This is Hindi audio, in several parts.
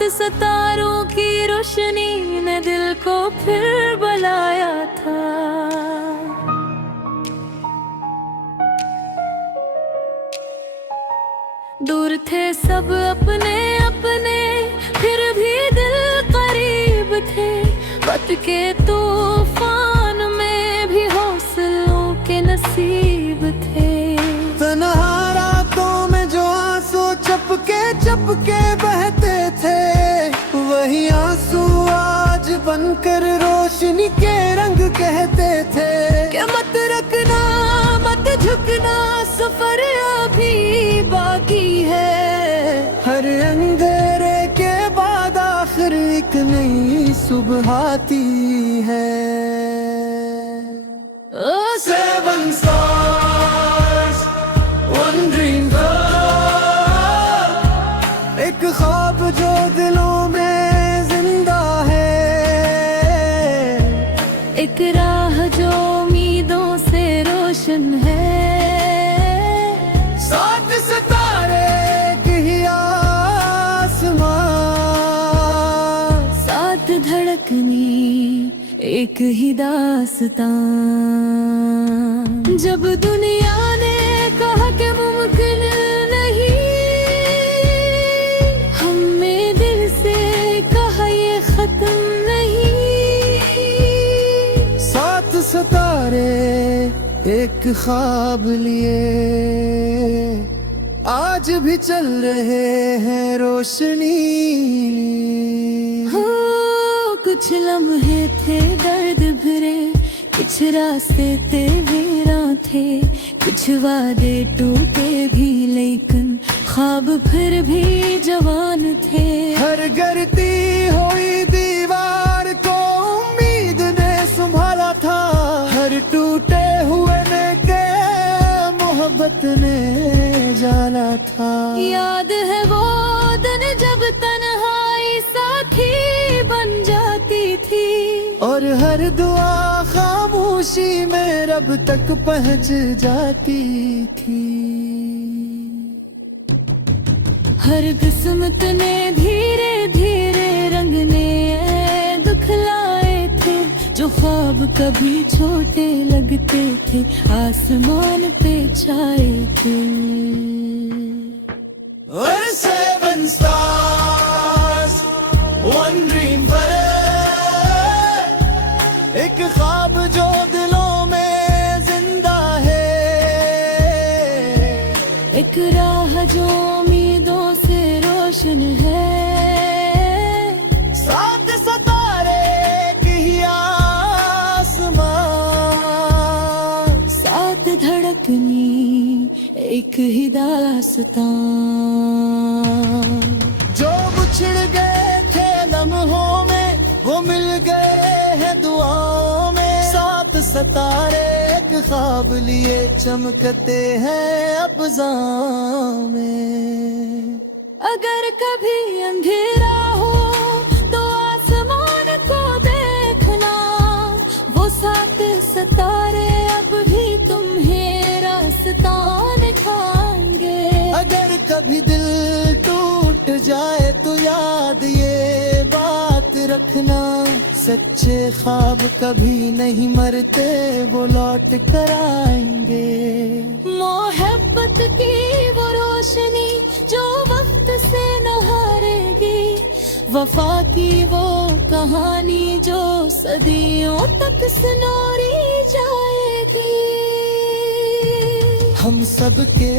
सात सितारों की रोशनी ने दिल को फिर बुलाया था। दूर थे सब अपने अपने, फिर भी दिल करीब थे। वक्त के तूफान में भी हौसलों के नसीब थे। तन्हा रातों में जो आंसू चपके बहते थे, वही आंसू आज बनकर रोशनी के रंग कहते थे कि मत रखना मत झुकना, सफर अभी बाकी है। हर अंधेरे के बाद आखिर एक नई सुबह आती है। Seven stars, one dream girl, एक ख्वाब जो दिलों में जिंदा है, एक राह जो उम्मीदों से रोशन है। सात सितारे की आसमां, साथ धड़कनी एक ही दास्तां। जब दुनिया ने कहा कि मुमकिन नहीं, हमने दिल से कहा ये खत्म नहीं। सात सितारे एक ख्वाब लिए आज भी चल रहे हैं रोशनी। हो कुछ लम्हे थे दर्द भरे, कुछ रास्ते तेरा थे, कुछ वादे टूटे भी लेकिन ख्वाब फिर भी जवान थे। हर गिरती हुई दीवार को उम्मीद ने संभाला था, हर टूटे हुए में के मोहब्बत ने जाना था। याद है वो दिन जब तन्हाई साथी बन जाती थी, और हर दुआ खामोशी में रब तक पहुंच जाती थी। हर किस्मत ने धीरे धीरे रंग ने दुख लाए थे, जो ख्वाब कभी छोटे लगते थे आसमान पे छाए थे। और सेवन स्टार्स, वन ड्रीम पर एक ख्वाब जो दिलों में जिंदा है, एक राह जो उम्मीदों से रोशन है। सात सितारे की आसमां, साथ धड़कनी एक ही दास्तां। जो बिछड़ गए थे लम्हों में वो मिल गए हैं दुआओं में। सात सितारे एक ख्वाब लिए चमकते हैं अफ़ज़ां में। अगर कभी अंधेरा हो तो आसमान को देखना, वो सात सितारे अब भी तुम्हें रास्ता दिखाएंगे। अगर कभी दिल टूट जाए तो याद ये बात रखना, सच्चे ख्वाब कभी नहीं मरते, वो लौट कर आएंगे। मोहब्बत की वो रोशनी जो वक्त से न हारेगी, वफा की वो कहानी जो सदियों तक सुनाई जाएगी। हम सबके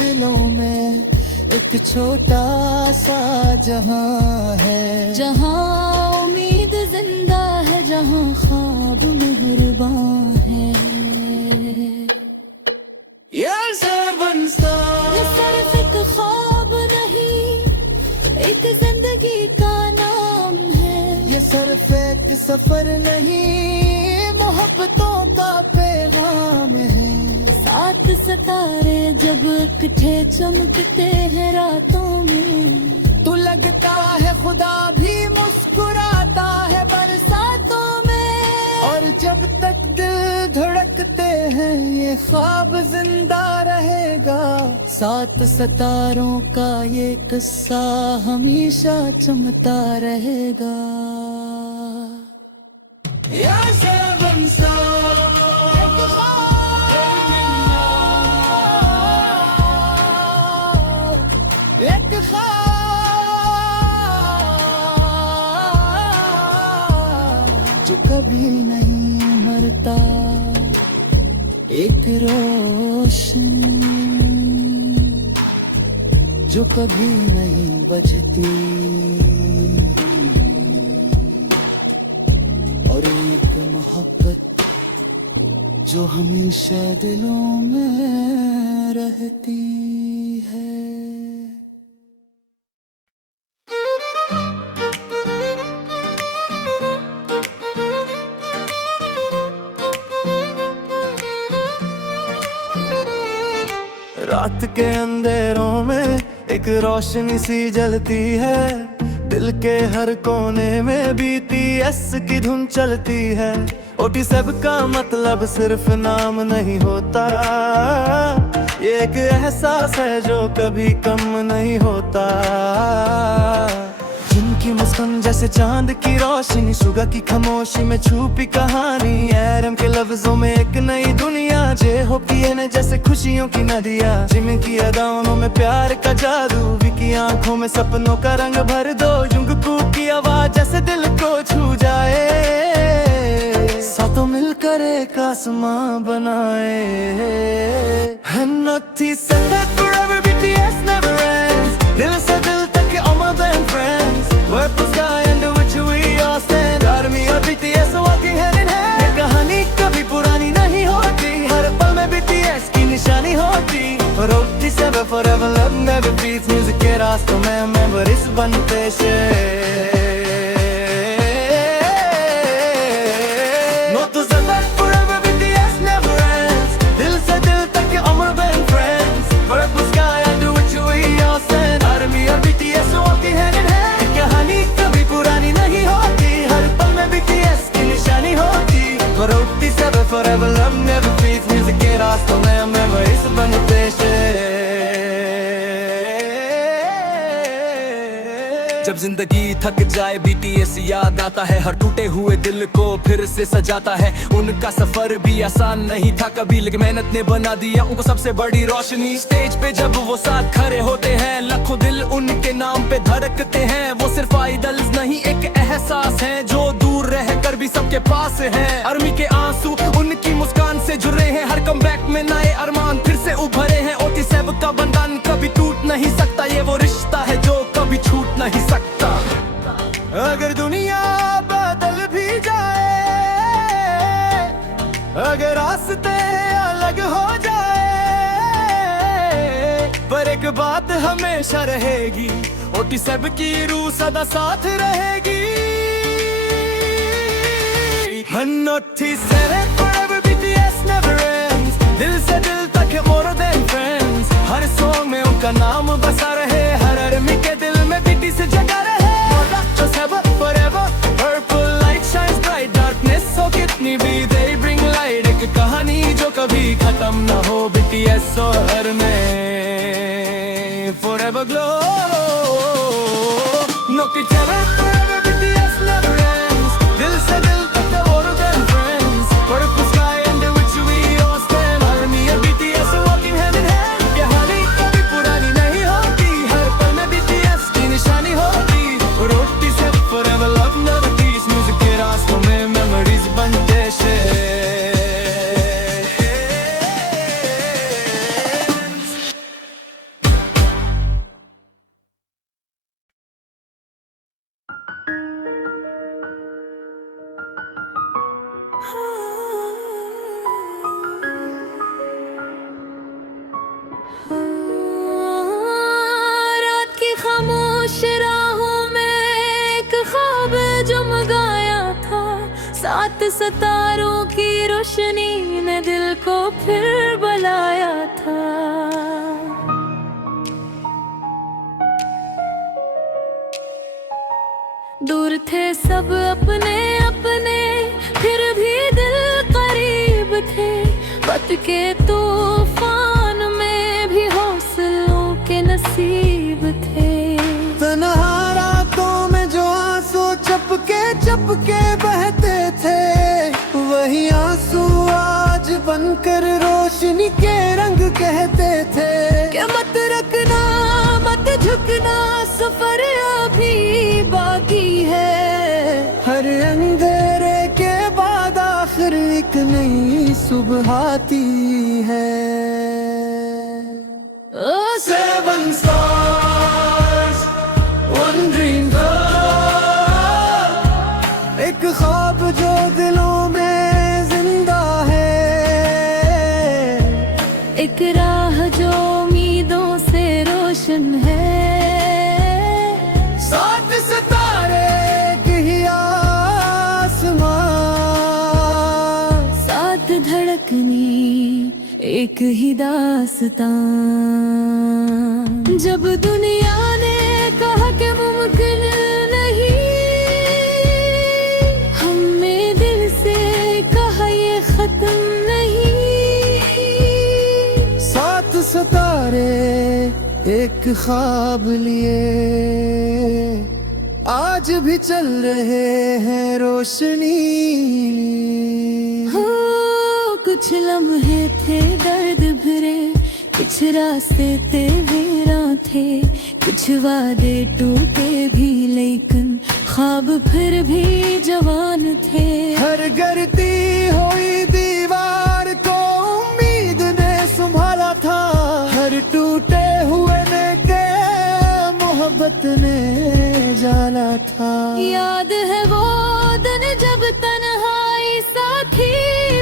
दिलों में एक छोटा सा जहां है, जहां उम्मीद जिंदा है, जहां ख्वाब मेहरबान है। सेवन स्टार, ये सिर्फ एक ख्वाब नहीं, एक जिंदगी का नाम है। ये सिर्फ एक सफर नहीं, मोहब्बतों का पैगाम है। सात सितारे जब इकट्ठे चमकते हैं रातों में, तो लगता है खुदा भी मुस्कुराता है बरसातों में। और जब तक दिल धड़कते हैं ये ख्वाब जिंदा रहेगा, सात सितारों का ये किस्सा हमेशा चमकता रहेगा। या सेवन एक जो कभी नहीं मरता, एक रोशन जो कभी नहीं बजती, और एक मोहब्बत जो हमेशा दिलों में रहती है। रात के अंधेरों में एक रोशनी सी जलती है, दिल के हर कोने में BTS की धुन चलती है। OT सब का मतलब सिर्फ नाम नहीं होता, ये एक एहसास है जो कभी कम नहीं होता। जिनकी मुस्कान जैसे चांद की रोशनी, सुबह की खामोशी में छुपी कहानी, एरम के लफ्जों में एक नई दुनिया, जे हो पिए ने जैसे खुशियों की नदियाँ, जिनकी अदाओं में प्यार का जादू, विकी आंखों में सपनों का रंग भर दो, जुंगकू की आवाज जैसे दिल को छू जाए, सातों मिलकर एक आसमां बनाए। And nothing said that forever BTS never ends, दिल से दिल तक all my band friends, purple sky under which we all stand, army और BTS walking hand in hand। ये कहानी कभी पुरानी नहीं होती, हर पल में BTS की निशानी होती, और OT सब forever love never beats, music के रास्तों में मेमोरीज बनते शेर। Forever love never fades, music के रास्तों में memories बनते शेर। जब जिंदगी थक जाए BTS याद आता है, हर टूटे हुए दिल को फिर से सजाता है। उनका सफर भी आसान नहीं था कभी, लेकिन मेहनत ने बना दिया उनको सबसे बड़ी रोशनी। स्टेज पे जब वो साथ खड़े होते हैं, लाखों दिल उनके नाम पे धड़कते हैं। वो सिर्फ आइडल्स नहीं, एक एहसास है जो दूर रह कर भी सबके पास है। आर्मी के आंसू उनकी मुस्कान से जुड़े हैं, हर कमबैक में नए अरमान फिर से उभरे हैं। OT सब का बंधन कभी टूट नहीं सकता, ये वो रिश्ता है जो कभी छूट नहीं सकता। अगर दुनिया बदल भी जाए, अगर रास्ते अलग हो जाए, पर एक बात हमेशा रहेगी, OT सब की रूह सदा साथ रहेगी। Nothing said it forever BTS never ends, दिल से दिल तक है more than friends, हर सॉन्ग में उनका नाम बसा रहे, हर आर्मी के दिल में BTS से जगा रहे। Just ever forever purple light shines bright, darkness हो कितनी भी they bring light, एक कहानी जो कभी खत्म ना हो BTS और हर में forever glow। Nothing said it forever BTS never ends, दिल से दिल सात सितारों की रोशनी ने दिल को फिर बुलाया था। दूर थे सब अपने अपने, फिर भी दिल करीब थे। वक्त के तूफान में भी हौसला नसीब थे। तन्हा रातों में जो आंसू चपके चपके बहते थे, वही आंसू आज बनकर रोशनी के रंग कहते थे कि मत रखना मत झुकना, सफर अभी बाकी है। हर अंधेरे के बाद आखिर एक नई सुबह आती है। Seven stars, one dream girl, एक ख्वाब जो दिलों में जिंदा है, एक राह जो उम्मीदों से रोशन है। सात सितारे की आसमां, साथ धड़कनी एक ही दास्तां। जब दुनिया ने कहा कि मुमकिन नहीं, हमने दिल से कहा ये खत्म नहीं। सात सितारे एक ख्वाब लिए आज भी चल रहे हैं रोशनी। हो कुछ लम्हे थे दर्द भरे, कुछ रास्ते तेरा थे, कुछ वादे टूटे भी लेकिन ख्वाब फिर भी जवान थे। हर गिरती हुई दीवार को उम्मीद ने संभाला था, हर टूटे हुए के मोहब्बत ने जाना था। याद है वो दिन जब तन्हाई साथी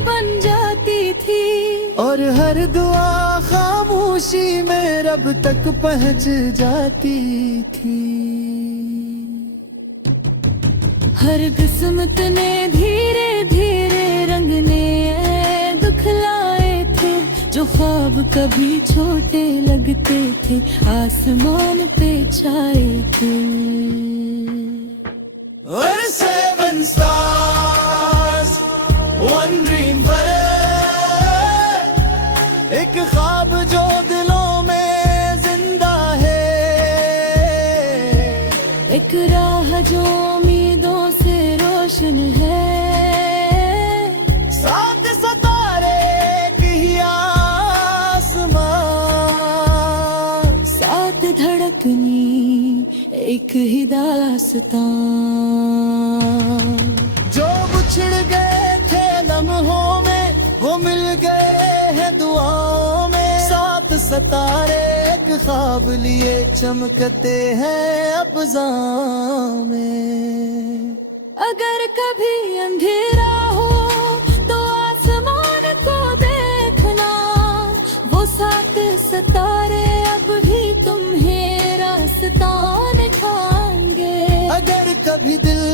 बन जाती थी, और हर दुआ खामोशी में रब तक पहुंच जाती थी। हर किस्मत ने धीरे धीरे रंग ने दुख लाए थे, जो ख्वाब कभी छोटे लगते थे आसमान पे छाए थे। और seven stars, one dream forever, एक ख्वाब जो दिलों में जिंदा है, एक राह जो उम्मीदों से रोशन है। सात सितारे की आसमां, साथ धड़कनी एक ही दास्तां। जो बिछड़ गए थे लम्हों में वो मिल गए हैं दुआओं में। सात सितारे एक ख्वाब लिए चमकते हैं अब्ज़ां में। अगर कभी अंधेरा हो तो आसमान को देखना, वो सात सितारे अब भी तुम्हें रास्ता दिखाएंगे। अगर कभी दिल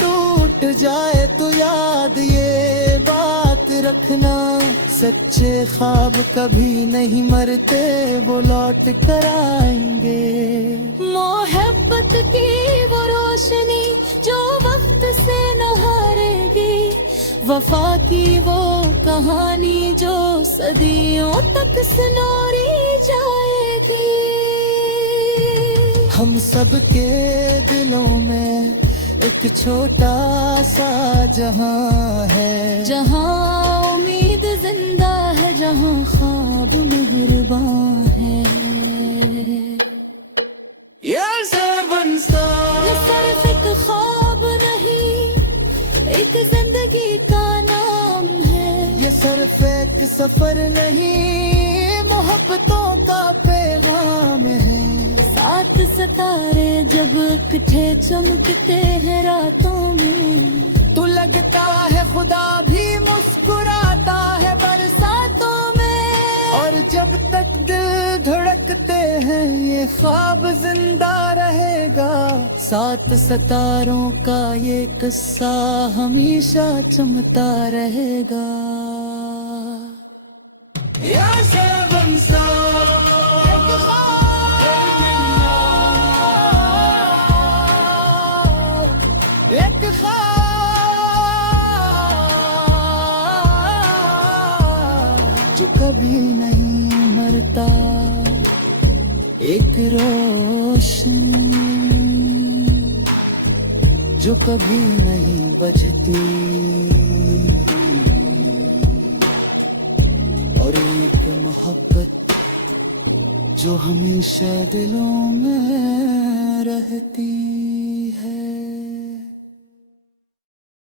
टूट जाए तो याद ये बात रखना, सच्चे ख्वाब कभी नहीं मरते, वो लौट कर आएंगे। मोहब्बत की वो रोशनी जो वक्त से न हारेगी, वफा की वो कहानी जो सदियों तक सुनाई जाएगी। हम सबके दिलों में एक छोटा सा जहां है, जहां उम्मीद जिंदा है, जहां ख्वाब मेहरबान है। seven stars, ये सिर्फ एक ख्वाब नहीं, एक जिंदगी का नाम है। ये सिर्फ एक सफर नहीं, मोहब्बतों का पैगाम है। सात सितारे जब इकट्ठे चमकते हैं रातों में, तो लगता है खुदा भी मुस्कुराता है बरसातों में। और जब तक दिल धड़कते हैं ये ख्वाब जिंदा रहेगा, सात सितारों का ये किस्सा हमेशा चमकता रहेगा। या seven stars, एक ख्वाब जो कभी नहीं मरता। एक रोशनी जो कभी नहीं बजती, और एक मोहब्बत जो हमेशा दिलों में रहती।